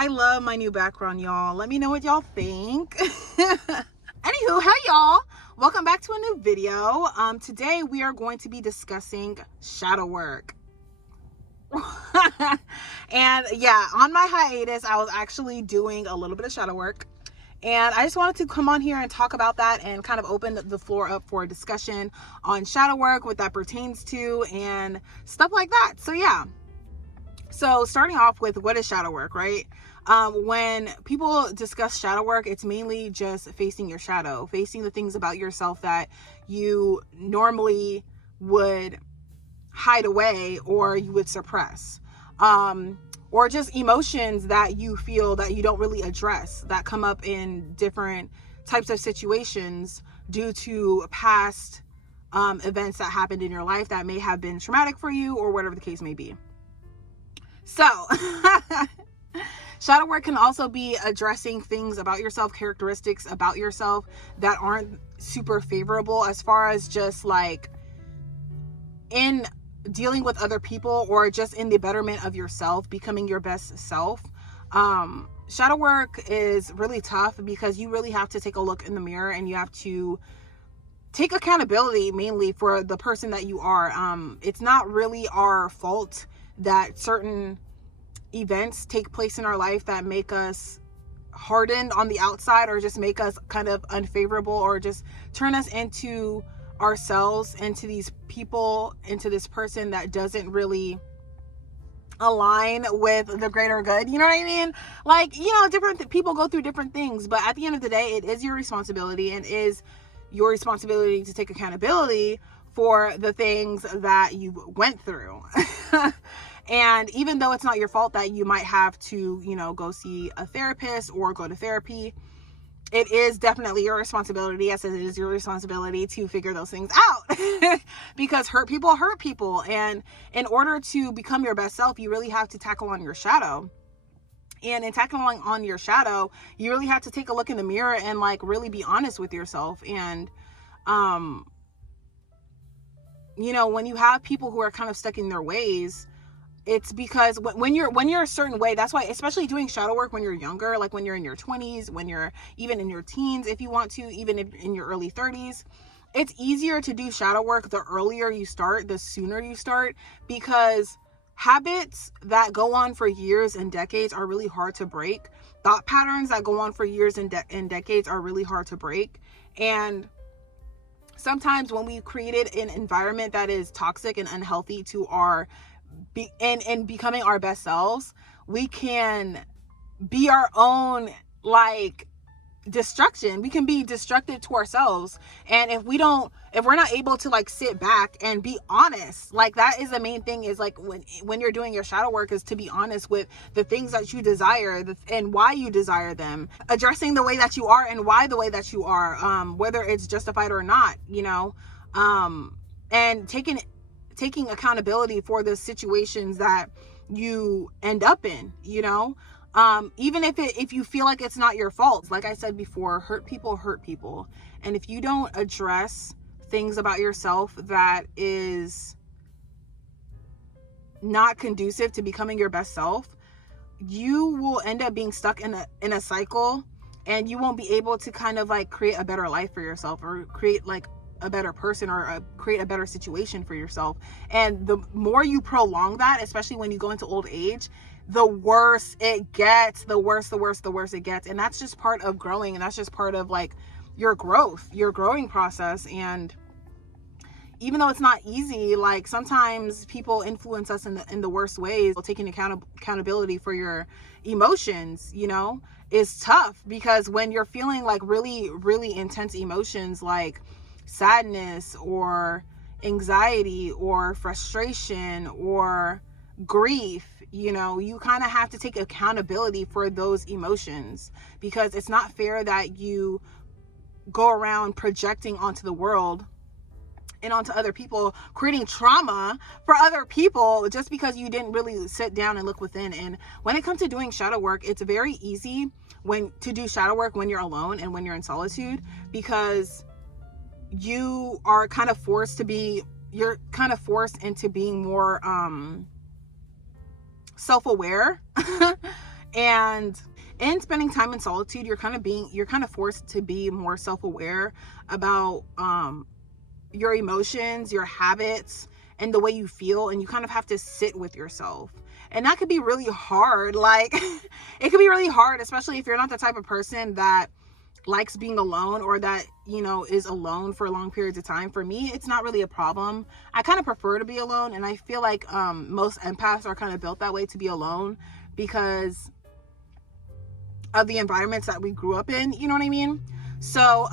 I love my new background, y'all. Let me know what y'all think. Anywho, hey y'all. Welcome back to a new video. Today we are going to be discussing shadow work. And yeah, on my hiatus, I was actually doing a little bit of shadow work. And I just wanted to come on here and talk about that and kind of open the floor up for a discussion on shadow work, what that pertains to, and stuff like that. So yeah. So starting off with, what is shadow work, right? When people discuss shadow work, it's mainly just facing your shadow, facing the things about yourself that you normally would hide away or you would suppress. Or just emotions that you feel that you don't really address, that come up in different types of situations due to past events that happened in your life that may have been traumatic for you or whatever the case may be. So, shadow work can also be addressing things about yourself, characteristics about yourself that aren't super favorable as far as just like in dealing with other people or just in the betterment of yourself, becoming your best self. Shadow work is really tough because you really have to take a look in the mirror and you have to take accountability mainly for the person that you are. It's not really our fault that certain events take place in our life that make us hardened on the outside or just make us kind of unfavorable or just turn us into ourselves, into these people, into this person that doesn't really align with the greater good. You know what I mean? Like, different people go through different things, but at the end of the day, it is your responsibility and is your responsibility to take accountability for the things that you went through. And even though it's not your fault that you might have to, go see a therapist or go to therapy, it is definitely your responsibility. Yes, it is your responsibility to figure those things out because hurt people. And in order to become your best self, you really have to tackle on your shadow. And in tackling on your shadow, you really have to take a look in the mirror and like really be honest with yourself. And, when you have people who are kind of stuck in their ways, it's because when you're a certain way, that's why, especially doing shadow work when you're younger, like when you're in your 20s, when you're even in your teens, if you want to, even in your early 30s, it's easier to do shadow work the earlier you start, the sooner you start, because habits that go on for years and decades are really hard to break. Thought patterns that go on for years and decades are really hard to break. And sometimes when we've created an environment that is toxic and unhealthy to our and becoming our best selves, we can be our own like destruction. We can be destructive to ourselves. And if we're not able to like sit back and be honest, like that is the main thing, is like when you're doing your shadow work, is to be honest with the things that you desire and why you desire them, addressing the way that you are and why the way that you are, whether it's justified or not, and taking accountability for the situations that you end up in, even if you feel like it's not your fault. Like I said before, hurt people. And if you don't address things about yourself that is not conducive to becoming your best self, you will end up being stuck in a cycle, and you won't be able to kind of like create a better life for yourself or create like a better person or create a better situation for yourself. And the more you prolong that, especially when you go into old age, the worse it gets, the worse it gets. And that's just part of growing. And that's just part of like your growing process. And even though it's not easy, like sometimes people influence us in the worst ways. Taking accountability for your emotions, is tough, because when you're feeling like really, really intense emotions, like sadness or anxiety or frustration or grief, you kind of have to take accountability for those emotions, because it's not fair that you go around projecting onto the world and onto other people, creating trauma for other people just because you didn't really sit down and look within. And when it comes to doing shadow work, it's very easy to do shadow work when you're alone and when you're in solitude, because you are kind of forced into being more self-aware And in spending time in solitude, you're kind of forced to be more self-aware about your emotions, your habits, and the way you feel, and you kind of have to sit with yourself. And that could be really hard. Like it could be really hard, especially if you're not the type of person that likes being alone, or that, you know, is alone for long periods of time. For me, it's not really a problem. I kind of prefer to be alone, and I feel like most empaths are kind of built that way, to be alone, because of the environments that we grew up in, you know what I mean? So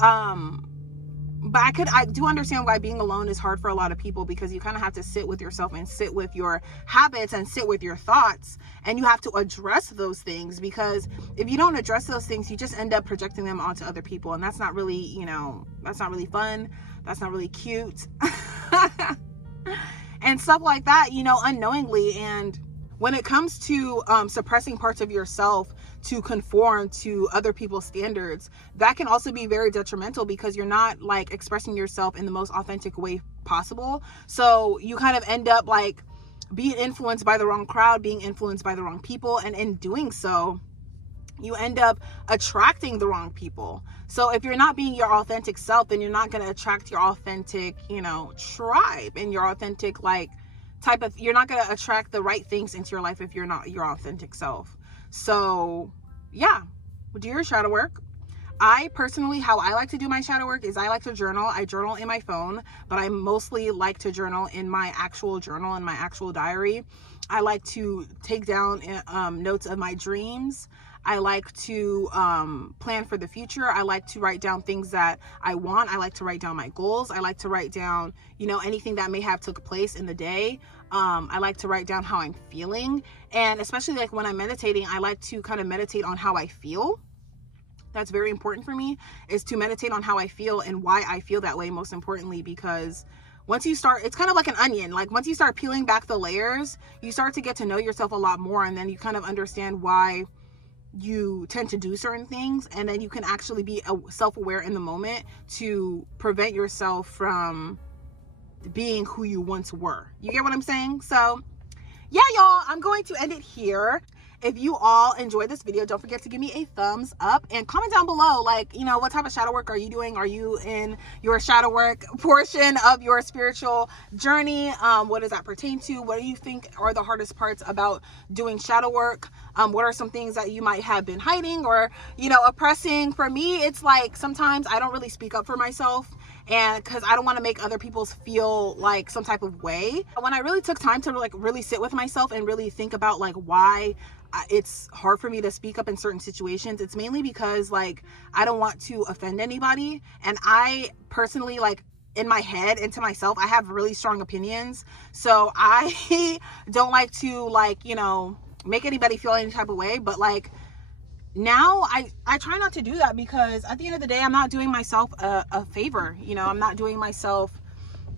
but I do understand why being alone is hard for a lot of people, because you kind of have to sit with yourself and sit with your habits and sit with your thoughts, and you have to address those things, because if you don't address those things, you just end up projecting them onto other people, and that's not really, you know, that's not really fun, that's not really cute and stuff like that, you know, unknowingly. And when it comes to suppressing parts of yourself to conform to other people's standards, that can also be very detrimental, because you're not like expressing yourself in the most authentic way possible. So you kind of end up like being influenced by the wrong crowd, being influenced by the wrong people, and in doing so, you end up attracting the wrong people. So if you're not being your authentic self, then you're not going to attract your authentic, you know, tribe, and your authentic like you're not going to attract the right things into your life if you're not your authentic self. So yeah, do your shadow work. I personally, how I like to do my shadow work is I like to journal. I journal in my phone, but I mostly like to journal in my actual journal, in my actual diary. I like to take down notes of my dreams. I like to plan for the future. I like to write down things that I want. I like to write down my goals. I like to write down, you know, anything that may have took place in the day. I like to write down how I'm feeling. And especially like when I'm meditating, I like to kind of meditate on how I feel. That's very important for me, is to meditate on how I feel and why I feel that way, most importantly, because once you start, it's kind of like an onion. Like once you start peeling back the layers, you start to get to know yourself a lot more, and then you kind of understand why you tend to do certain things, and then you can actually be self-aware in the moment to prevent yourself from being who you once were. You get what I'm saying? So yeah, y'all, I'm going to end it here. If you all enjoyed this video, don't forget to give me a thumbs up and comment down below, like, you know, what type of shadow work are you doing? Are you in your shadow work portion of your spiritual journey? What does that pertain to? What do you think are the hardest parts about doing shadow work? What are some things that you might have been hiding or, you know, oppressing? For me, it's like sometimes I don't really speak up for myself, and because I don't want to make other people feel like some type of way. When I really took time to like really sit with myself and really think about like why it's hard for me to speak up in certain situations, it's mainly because like I don't want to offend anybody, and I personally, like, in my head and to myself, I have really strong opinions, so I don't like to, like, you know, make anybody feel any type of way. But like now I try not to do that, because at the end of the day, I'm not doing myself a favor. You know, I'm not doing myself,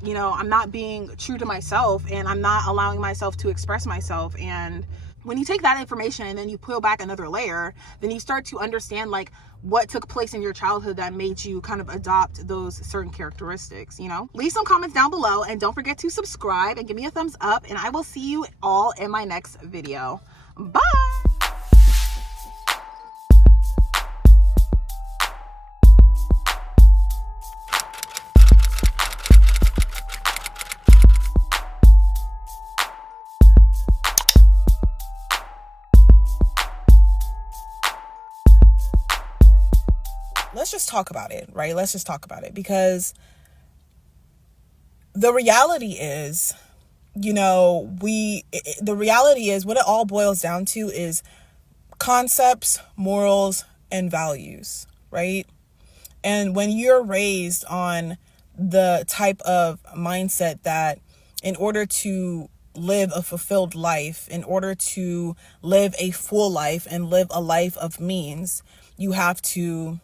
you know, I'm not being true to myself, and I'm not allowing myself to express myself. And when you take that information and then you peel back another layer, then you start to understand like what took place in your childhood that made you kind of adopt those certain characteristics, you know. Leave some comments down below, and don't forget to subscribe and give me a thumbs up, and I will see you all in my next video. Bye. Let's just talk about it, right? Let's just talk about it, because the reality is, you know, the reality is what it all boils down to is concepts, morals, and values, right? And when you're raised on the type of mindset that in order to live a fulfilled life, in order to live a full life and live a life of means, you have to,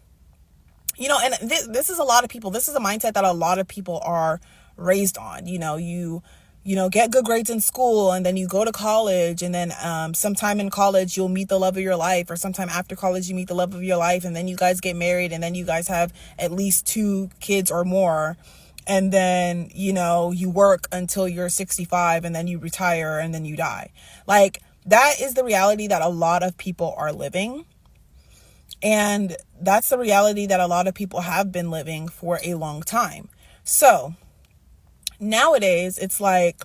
you know, and this is a lot of people, this is a mindset that a lot of people are raised on. You know, you know, get good grades in school, and then you go to college, and then sometime in college you'll meet the love of your life, or sometime after college you meet the love of your life, and then you guys get married, and then you guys have at least 2 kids or more, and then, you know, you work until you're 65, and then you retire, and then you die. Like, That is the reality that a lot of people are living. And that's the reality that a lot of people have been living for a long time. So nowadays, it's like